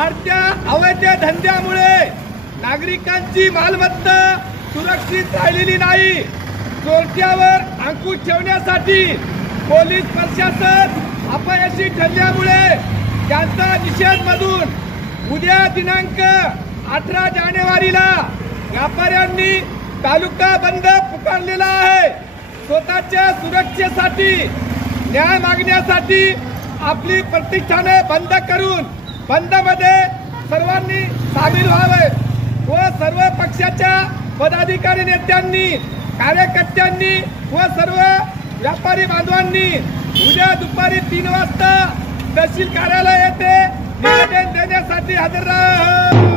वाढत्या अवैध धंद्यामुळे नागरिकांची मालमत्ता सुरक्षित राहिलेली नाही। चोरट्यावर अंकुश ठेवण्यासाठी पोलीस प्रशासन अपयशी ठरल्यामुळे त्यांचा निषेध मधून उद्या दिनांक 18 जानेवारीला व्यापाऱ्यांनी तालुका बंद पुकारलेला आहे। स्वतःच्या सुरक्षेसाठी न्याय मागण्यासाठी आपली प्रतिष्ठाने बंद करून बंदमध्ये सर्वांनी सामील व्हावे व सर्व पक्षाच्या पदाधिकारी नेत्यांनी कार्यकर्त्यांनी व सर्व व्यापारी बांधवांनी उद्या दुपारी 3 वाजता तहसील कार्यालय येथे निवेदन देण्यासाठी हजर राहा।